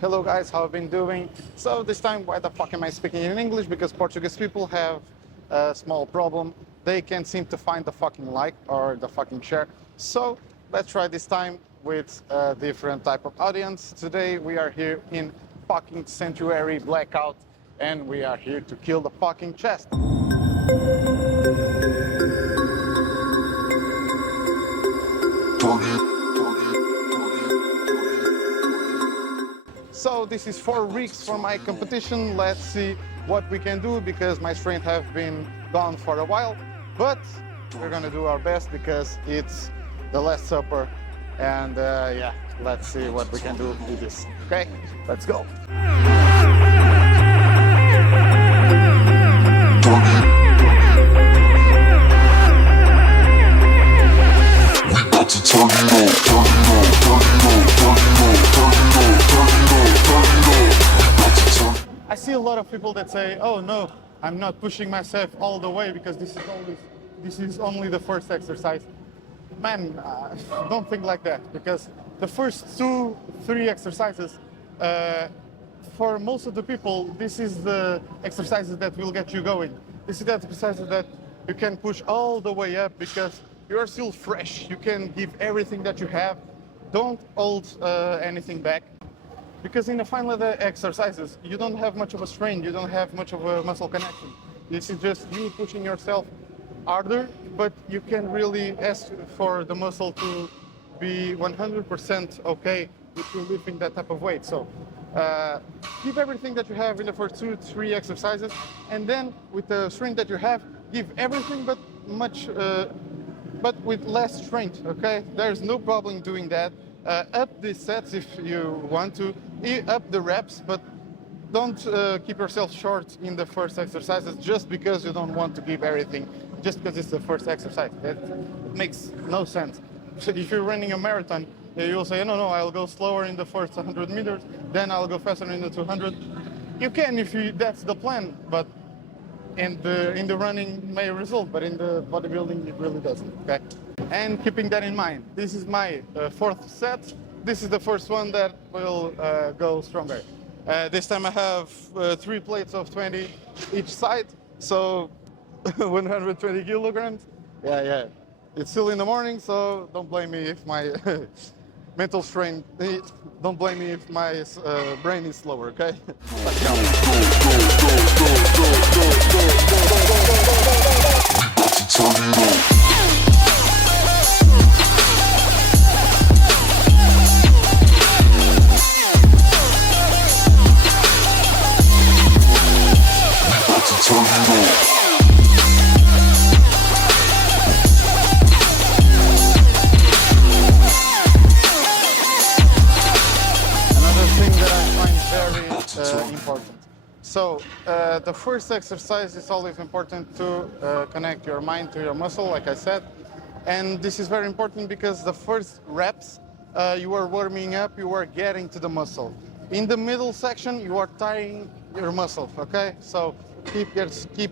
Hello guys, how have you been doing? So this time, why the fuck am I speaking in English? Because Portuguese people have a small problem. They can't seem to find the fucking like or the fucking share. So let's try this time with a different type of audience. Today we are here in fucking Sanctuary Blackout and we are here to kill the fucking chest. So this is 4 weeks for my competition. Let's see what we can do because my strength have been gone for a while. But we're gonna do our best because it's the Last Supper. And yeah, let's see what we can do with this. Okay, let's go. I see a lot of people that say, oh no, I'm not pushing myself all the way because this is only the first exercise. Man, don't think like that because the first 2-3 exercises, for most of the people, this is the exercises that will get you going. This is the exercises that you can push all the way up because you are still fresh. You can give everything that you have. Don't hold anything back. Because in the final exercises, you don't have much of a strain, you don't have much of a muscle connection. This is just you pushing yourself harder, but you can really ask for the muscle to be 100% okay if you're lifting that type of weight. So give everything that you have in the first 2-3 exercises, and then with the strength that you have, give everything but with less strength, okay? There's no problem doing that. Up the sets if you want to, up the reps, but don't keep yourself short in the first exercises just because you don't want to give everything, just because it's the first exercise. It makes no sense. If you're running a marathon, you'll say, no, I'll go slower in the first 100 meters, then I'll go faster in the 200. You can if that's the plan, but in the running may result, but in the bodybuilding it really doesn't, okay? And keeping that in mind, this is my 4th set. This is the first one that will go stronger. This time I have 3 plates of 20 each side, so 120 kilograms. Yeah. It's still in the morning, so don't blame me if my mental strain, don't blame me if my brain is slower, okay? Let's go. Important. So the first exercise is always important to connect your mind to your muscle, like I said. And this is very important because the first reps, you are warming up, you are getting to the muscle. In the middle section, you are tiring your muscle, okay? So keep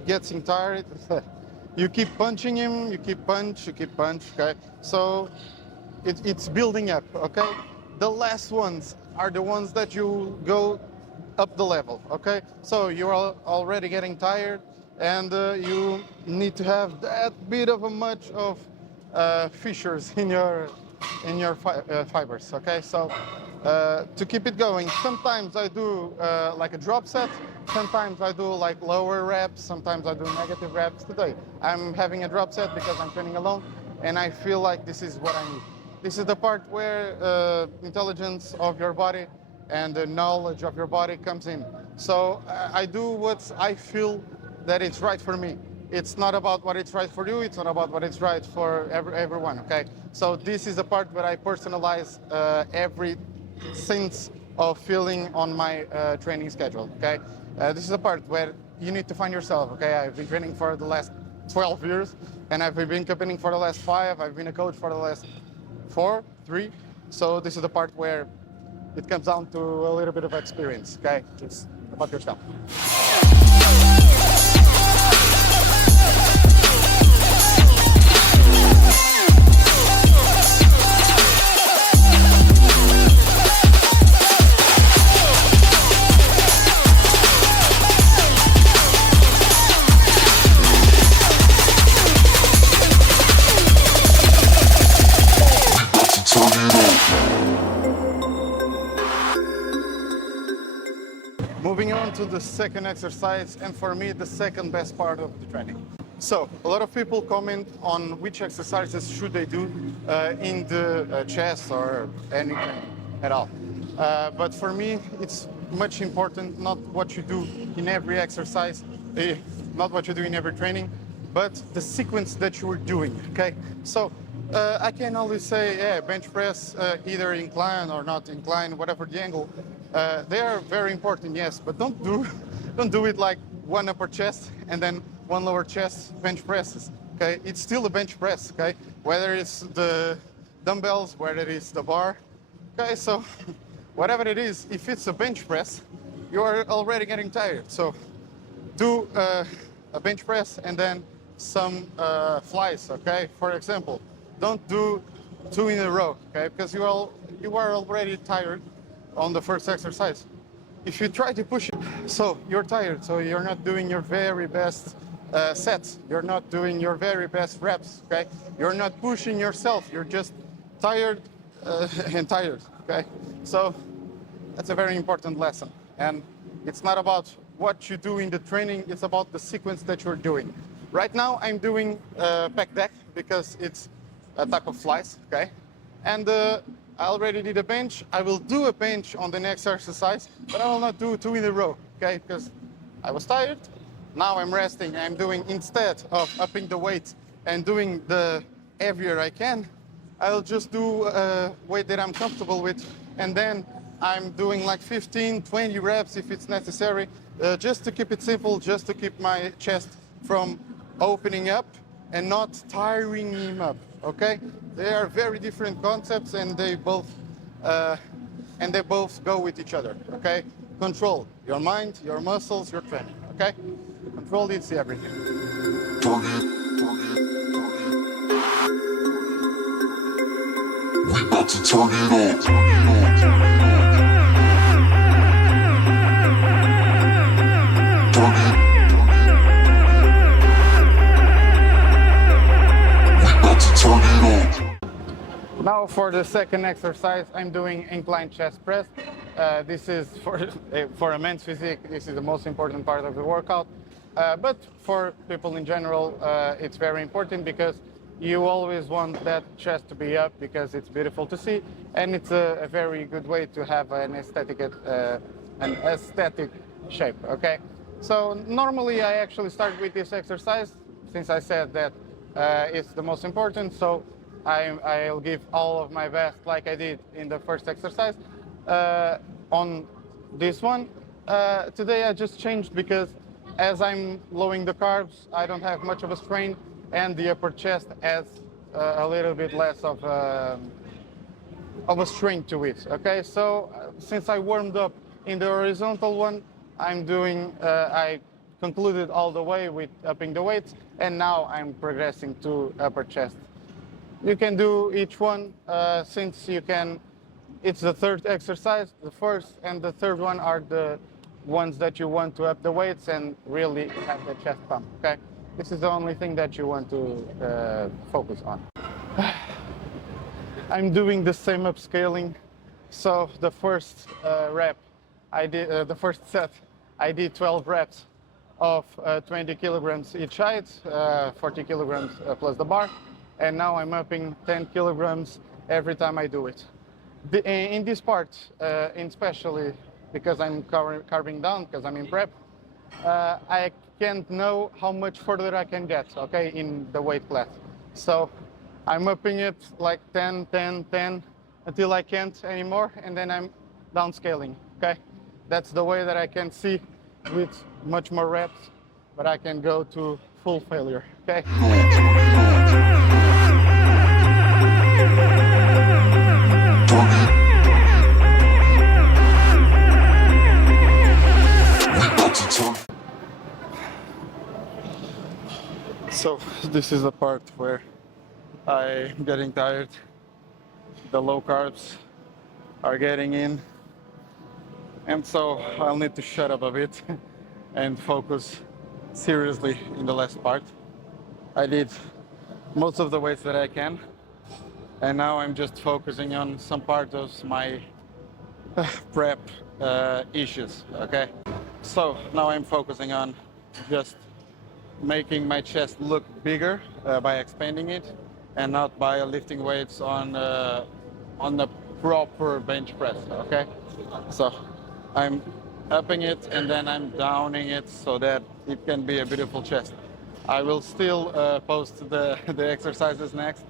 getting tired. You keep punching him, you keep punch, okay? So it's building up, okay? The last ones are the ones that you go up the level, okay? So you're already getting tired and you need to have that bit of fissures in your fibers, okay? So to keep it going, sometimes I do like a drop set, sometimes I do like lower reps, sometimes I do negative reps. Today I'm having a drop set because I'm training alone and I feel like this is what I need. This is the part where intelligence of your body and the knowledge of your body comes in. So I do what I feel that it's right for me. It's not about what it's right for you, it's not about what it's right for everyone, okay? So this is the part where I personalize every sense of feeling on my training schedule, okay? This is the part where you need to find yourself, okay? I've been training for the last 12 years, and I've been competing for the last 5, I've been a coach for the last 3. So this is the part where it comes down to a little bit of experience, okay? It's about yourself. Moving on to the second exercise, and for me, the second best part of the training. So, a lot of people comment on which exercises should they do in the chest or anything at all. But for me, it's much important not what you do in every exercise, not what you do in every training, but the sequence that you are doing, okay? So, I can always say, yeah, bench press, either incline or not incline, whatever the angle. They are very important, yes, but don't do it like one upper chest and then one lower chest bench presses, okay? It's still a bench press, okay? Whether it's the dumbbells, whether it's the bar, okay? So whatever it is, if it's a bench press, you are already getting tired. So do a bench press and then some flies, okay? For example, don't do 2 in a row, okay? Because you are already tired on the first exercise. If you try to push it, so you're tired, so you're not doing your very best sets, you're not doing your very best reps, okay? You're not pushing yourself, you're just tired and tired, okay? So that's a very important lesson. And it's not about what you do in the training, it's about the sequence that you're doing. Right now I'm doing pec deck because it's a type of flies, okay? And I already did a bench. I will do a bench on the next exercise, but I will not do 2 in a row, okay? Because I was tired. Now I'm resting. I'm doing, instead of upping the weight and doing the heavier I can, I'll just do a weight that I'm comfortable with. And then I'm doing like 15, 20 reps if it's necessary, just to keep it simple, just to keep my chest from opening up and not tiring him up, okay? They are very different concepts and they both go with each other, okay? Control your mind, your muscles, your training, okay? Control is everything. We about to turn it on. Now for the second exercise, I'm doing incline chest press. This is for a man's physique, this is the most important part of the workout. But for people in general, it's very important because you always want that chest to be up because it's beautiful to see, and it's a very good way to have an aesthetic shape, okay? So normally I actually start with this exercise since I said that it's the most important, so I'll give all of my best like I did in the first exercise. On this one, today I just changed because as I'm lowering the carbs, I don't have much of a strain and the upper chest has a little bit less of a strain to it, okay? So since I warmed up in the horizontal one, I concluded all the way with upping the weights, and now I'm progressing to upper chest. You can do each one since you can. It's the third exercise. The first and the third one are the ones that you want to up the weights and really have the chest pump, okay? This is the only thing that you want to focus on. I'm doing the same upscaling. So the first the first set, I did 12 reps of 20 kilograms each height, 40 kilograms plus the bar. And now I'm upping 10 kilograms every time I do it. In this part, especially because I'm carving down, because I'm in prep, I can't know how much further I can get, okay, in the weight class. So I'm upping it like 10, 10, 10, until I can't anymore, and then I'm downscaling, okay? That's the way that I can see with much more reps, but I can go to full failure, okay? So this is the part where I'm getting tired. The low carbs are getting in. And so I'll need to shut up a bit and focus seriously in the last part. I did most of the weights that I can. And now I'm just focusing on some part of my prep issues, okay? So now I'm focusing on just making my chest look bigger by expanding it, and not by lifting weights on the proper bench press. Okay, so I'm upping it and then I'm downing it so that it can be a beautiful chest. I will still post the exercises next.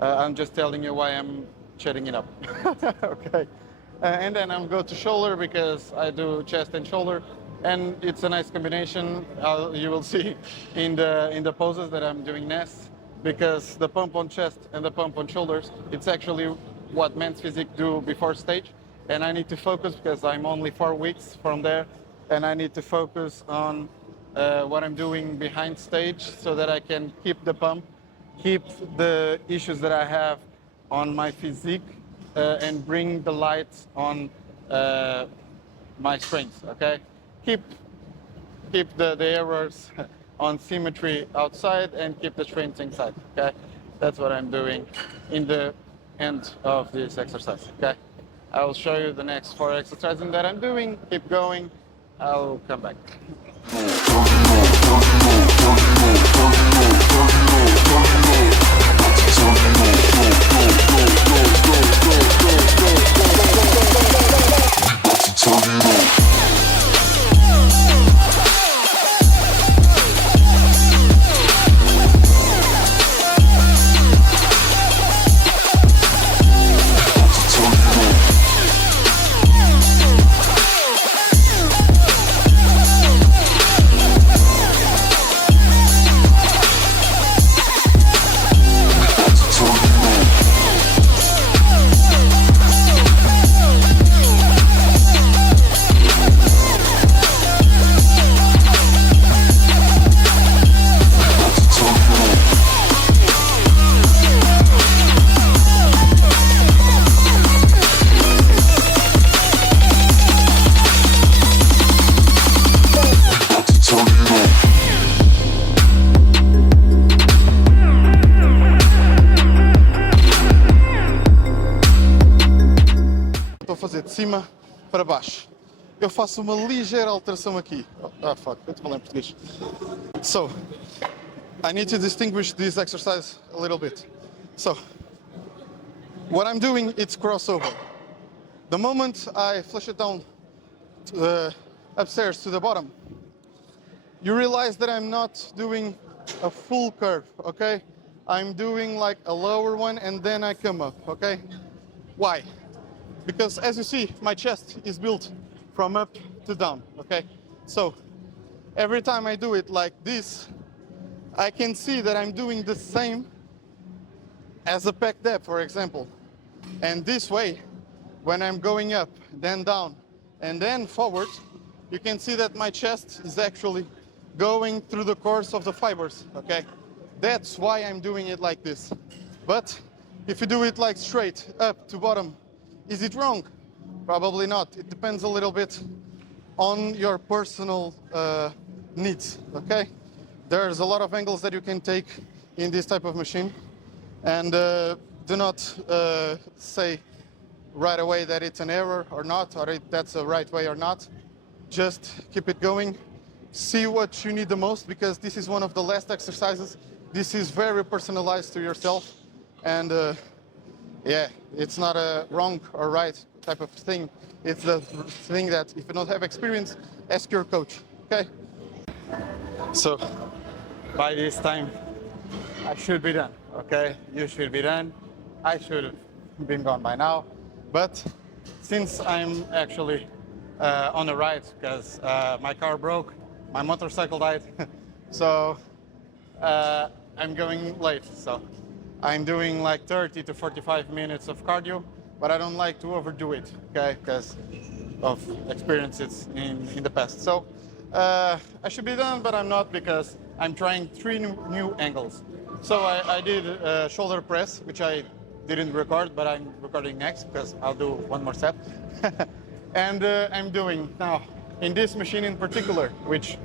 I'm just telling you why I'm chatting it up. Okay, and then I'm go to shoulder because I do chest and shoulder. And it's a nice combination. You will see in the poses that I'm doing next, because the pump on chest and the pump on shoulders, it's actually what men's physique do before stage. And I need to focus because I'm only 4 weeks from there, and I need to focus on what I'm doing behind stage so that I can keep the pump, keep the issues that I have on my physique, and bring the light on my strengths. Okay. Keep the errors on symmetry outside and keep the strength inside. Okay, that's what I'm doing in the end of this exercise. Okay, I will show you the next 4 exercises that I'm doing. Keep going. I'll come back. Estou a fazer de cima para baixo. Eu faço uma ligeira alteração aqui. Ah, fuck, eu te falei em português. So, I need to distinguish this exercise a little bit. So, what I'm doing, it's crossover. The moment I flush it down upstairs to the bottom, you realize that I'm not doing a full curve, okay? I'm doing like a lower one and then I come up, okay? Why? Because as you see, my chest is built from up to down, okay? So every time I do it like this, I can see that I'm doing the same as a pec dep, for example. And this way, when I'm going up, then down, and then forward, you can see that my chest is actually going through the course of the fibers, okay? That's why I'm doing it like this. But if you do it like straight up to bottom, is it wrong? Probably not. It depends a little bit on your personal needs, okay? There's a lot of angles that you can take in this type of machine, and do not say right away that it's an error or not, or that's the right way or not. Just keep it going. See what you need the most, because this is one of the last exercises. This is very personalized to yourself, and yeah, it's not a wrong or right type of thing. It's the thing that if you don't have experience, ask your coach, okay? So by this time, I should be done, okay? You should be done. I should have been gone by now. But since I'm actually on the ride, because my car broke, my motorcycle died, so I'm going late. So I'm doing like 30 to 45 minutes of cardio, but I don't like to overdo it, okay? Because of experiences in the past. So I should be done, but I'm not, because I'm trying 3 new angles. So I did shoulder press, which I didn't record, but I'm recording next because I'll do one more set. And I'm doing now in this machine in particular, which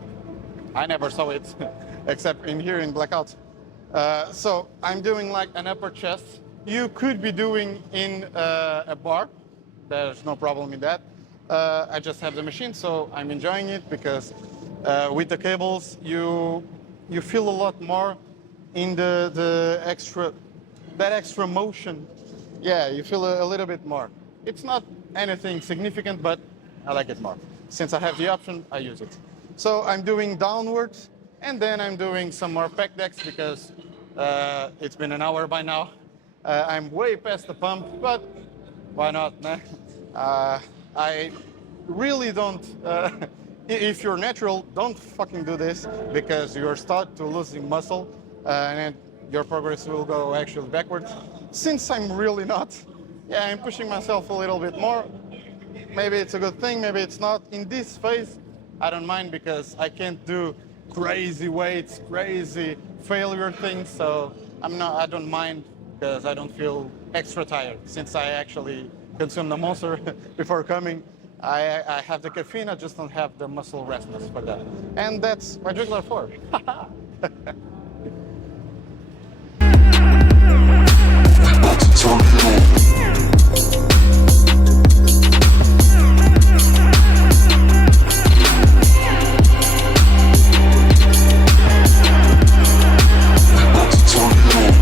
I never saw it except in here in Blackout. So I'm doing like an upper chest. You could be doing in a bar. There's no problem in that. I just have the machine, so I'm enjoying it because with the cables you feel a lot more in the extra motion. Yeah, you feel a little bit more. It's not anything significant, but I like it more. Since I have the option, I use it. So I'm doing downwards, and then I'm doing some more pec decks because it's been an hour by now. I'm way past the pump, but why not? Nah? I really don't. If you're natural, don't fucking do this because you're start to losing muscle, and your progress will go actually backwards. Since I'm really not, yeah, I'm pushing myself a little bit more. Maybe it's a good thing, maybe it's not. In this phase, I don't mind because I can't do crazy weights, crazy failure things. So I don't mind because I don't feel extra tired. Since I actually consumed the monster before coming, I have the caffeine, I just don't have the muscle restless for that. And that's my juggler 4. About to turn it on. About to turn it on.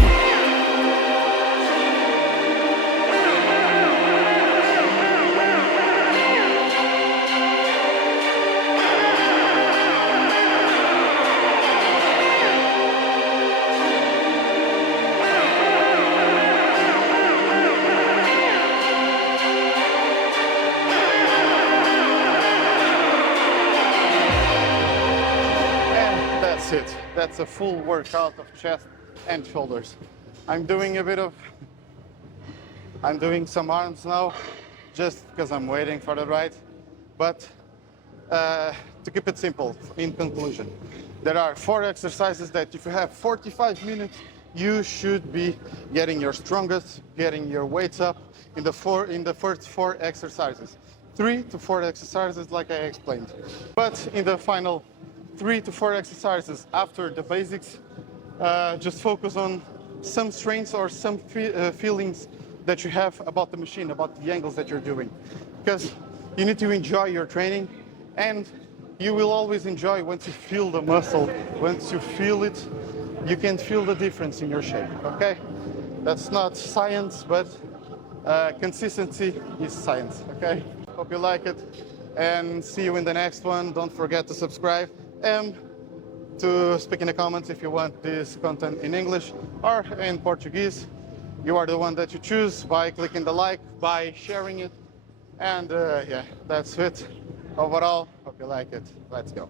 And that's it. That's a full workout of chest and shoulders. I'm doing some arms now, just because I'm waiting for the ride. But to keep it simple, in conclusion, there are 4 exercises that if you have 45 minutes, you should be getting your strongest, getting your weights up in the first 4 exercises. 3 to 4 exercises, like I explained. But in the final 3 to 4 exercises after the basics, just focus on some strengths or some feelings that you have about the machine, about the angles that you're doing. Because you need to enjoy your training, and you will always enjoy once you feel the muscle. Once you feel it, you can feel the difference in your shape, okay? That's not science, but consistency is science, okay? Hope you like it, and see you in the next one. Don't forget to subscribe and to speak in the comments if you want this content in English or in Portuguese. You are the one that you choose by clicking the like, by sharing it, and yeah, that's it. Overall, hope you like it. Let's go.